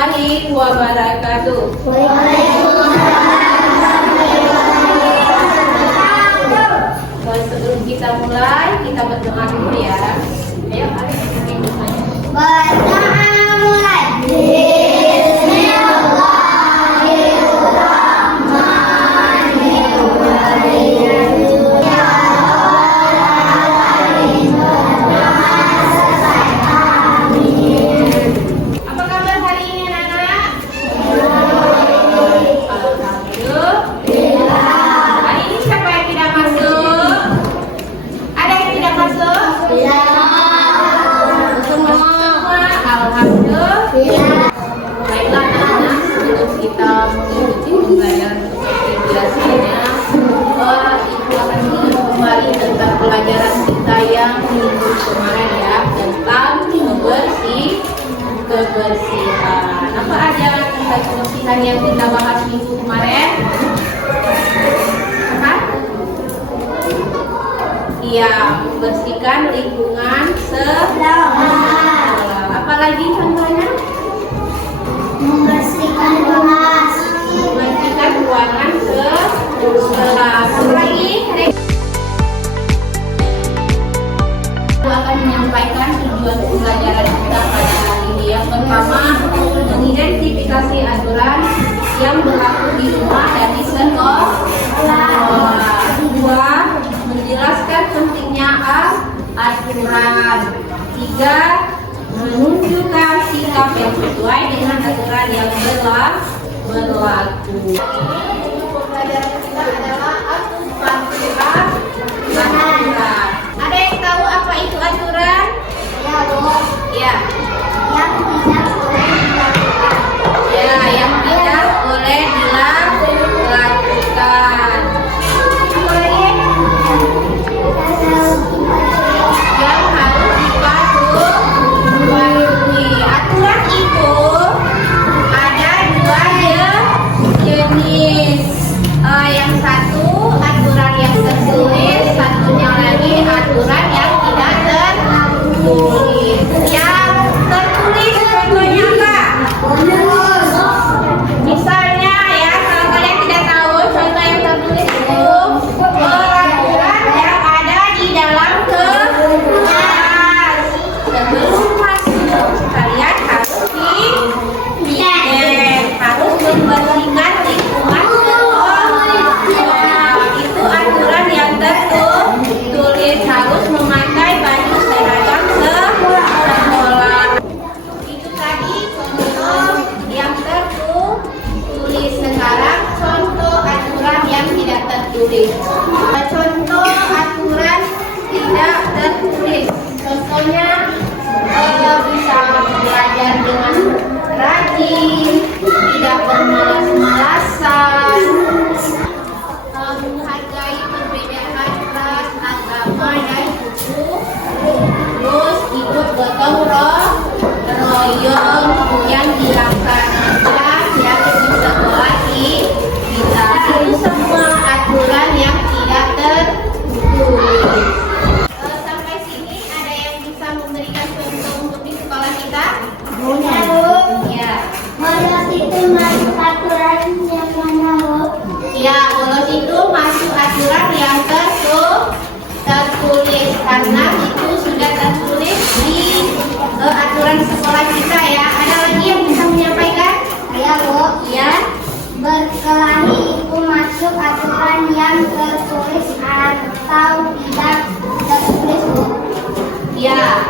warahmatullahi wabarakatuh. Sebelum kita mulai, kita berdoa dulu ya. Ayo, berdoa mulai. Baiklah anak-anak, sebelum kita mengikuti pembelajaran seperti biasanya, Ibu akan ingat kembali tentang pelajaran kita yang minggu kemarin ya, tentang kebersihan. Apa aja tentang kebersihan yang kita bahas minggu kemarin? Apa? Iya, membersihkan lingkungan sekolah. Apalagi contohnya? Membersihkan kelas. Membersihkan ruangan sekolah. Lagi, aku akan menyampaikan tujuan pembelajaran kita pada hari ini. Yang pertama, mengidentifikasi aturan yang berlaku di rumah dan di sekolah. Kedua, menjelaskan pentingnya aturan. Tiga, menunjukkan sikap yang sesuai dengan aturan yang berlaku. Pembelajaran kita adalah aturan. Ada yang tahu apa itu aturan? Ya, Bu. Ya. Yang tidak boleh dilakukan. Ya, yang tidak boleh dilakukan. Apa lagi? Yang harus dipatuhi. Aturan itu ada dua jenis. Yang satu aturan yang tertulis, satunya lagi aturan yang tidak tertulis. Yang tertulis contohnya apa? Misalnya ya, kalau kalian tidak tahu contoh yang tertulis itu peraturan yang ada di dalam kelas. Sebelum masuk kalian harus harus membersihkan lingkungan sekolah. Itu aturan yang tertulis, harus memakai baju seragam sekolah. Itu tadi contoh yang tertulis. Sekarang contoh aturan yang tidak tertulis. Contoh aturan tidak tertulis. Contohnya bisa belajar dengan rajin, tidak bermalas-malasan, menghargai perbedaan ras, agama dan suku, terus ikut gotong royong yang dilaksanakan ya di sekolah kita. Itu semua aturan yang tidak tertulis. Sampai sini ada yang bisa memberikan contoh untuk di sekolah kita? Ya, Bu. Ya. Bolos itu masuk aturan yang mana, Bu? Ya, bolos itu masuk aturan yang tertulis karena itu sudah tertulis di aturan sekolah kita ya. Ada lagi yang bisa menyampaikan? Ya, Bu. Ya. Berkelahi itu masuk aturan yang tertulis atau tidak tertulis, Bu? Ya.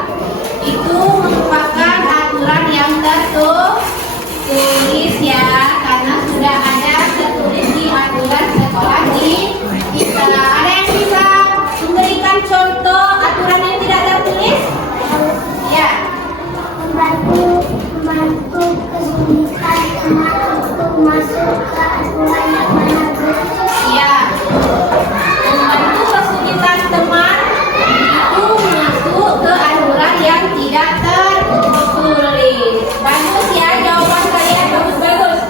Itu merupakan aturan yang tertulis ya, karena sudah ada tertulis di aturan sekolah kita. Ada yang bisa memberikan contoh aturan yang tidak tertulis? Ya. Membantu kesulitan teman untuk masuk ke aturan yang mana, Bu? Ya. Membantu kesulitan teman itu masuk ke aturan yang tidak tertulis. Bagus ya jawaban kalian, bagus-bagus.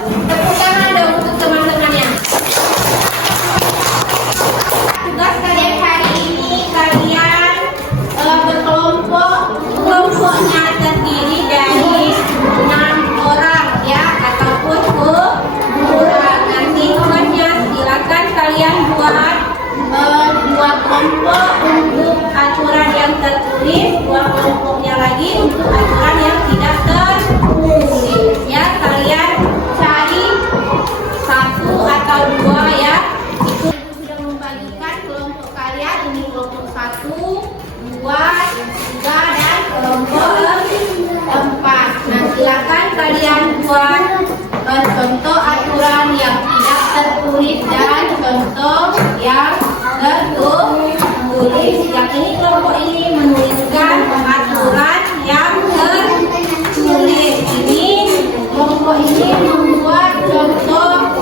ini membuat contoh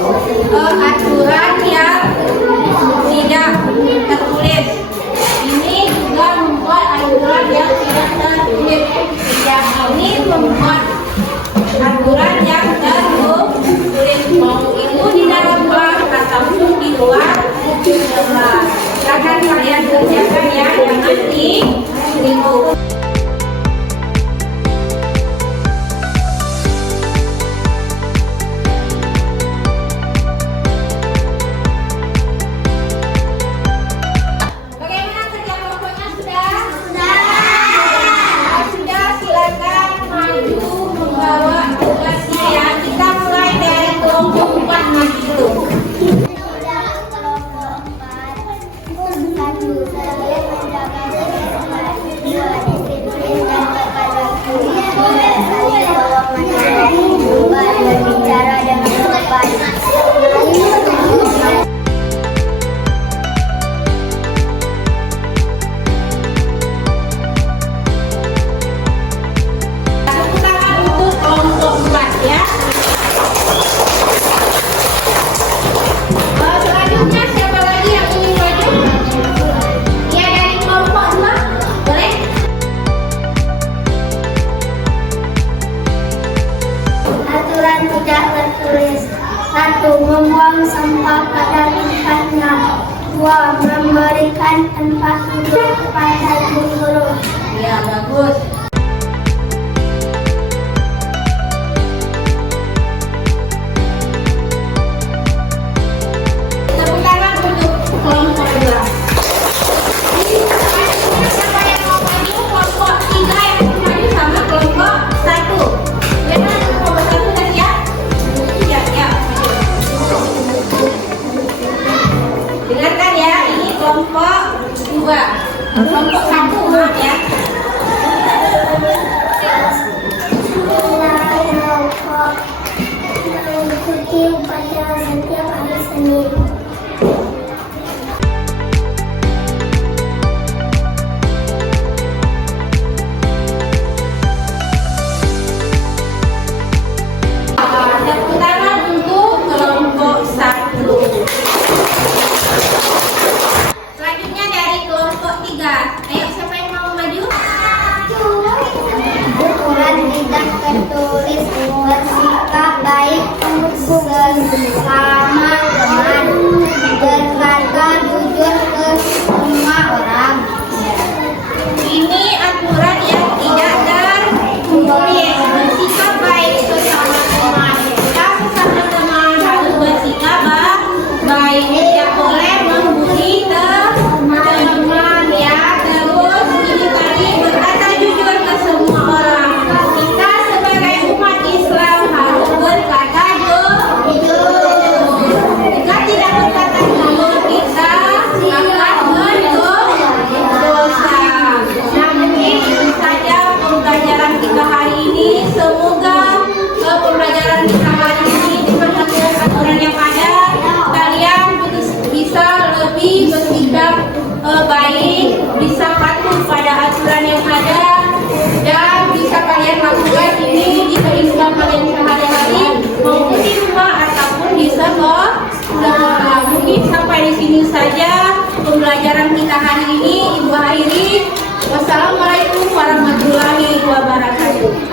aturan yang tidak tertulis. Ini juga membuat aturan yang tidak tertulis. Yang ini membuat aturan yang tertulis, mau itu di dalam kelas ataupun di luar kelas. Silakan kalian kerjakan ya, jangan diselingkuh. Bagaimana kerja kelompoknya sudah? Sudah, silakan maju membawa tugasnya ya. Kita mulai dari kelompok 4 maju dulu. Berbicara dengan sopan. Tepuk tangan untuk kelompok 4 ya. Selanjutnya siapa lagi yang ingin maju? Ya, dari kelompok 2, boleh? Aturan tidak tertulis. 1. Membuang sampah pada tempatnya. 2. Memberikan tempat duduk kepada guru. Ya, bagus. Tepuk tangan untuk kelompok 2. Selanjutnya siapa yang mau maju? Kelompok 3 yang mau maju sama kelompok 1. Ya, kelompok 1 kan ya? Ya, maju. Dengarkan ya, ini kelompok 2. Kelompok 1, maaf ya. Mengikuti upacara setiap hari Senin. Tepuk tangan untuk kelompok 1. Selanjutnya dari kelompok 3. Ayo, siapa yang mau maju? Aturan tidak tertulis. Bersikap baik sesama teman. Berkata jujur ke semua orang. Ini aturan yang tidak tertulis. Bersikap baik sesama teman. Kita sesama teman harus bersikap baik. Tidak boleh membuli teman ya. Terus ini tadi berkata jujur ke semua orang. Kita sebagai umat Islam harus berkata jujur. Jika tidak berkata jujur, kita akan berdosa. Nah, mungkin itu saja pembelajaran kita hari ini. Semoga pembelajaran kita hari ini dengan aturan yang ada, kalian bisa lebih bersikap baik, bisa patuh pada aturan yang ada, dan bisa kalian lakukan ini di kehidupan kalian sehari-hari maupun di rumah ataupun di sekolah. Mungkin sampai di sini saja pembelajaran kita hari ini. Ibu akhiri. Wassalamualaikum warahmatullahi wabarakatuh.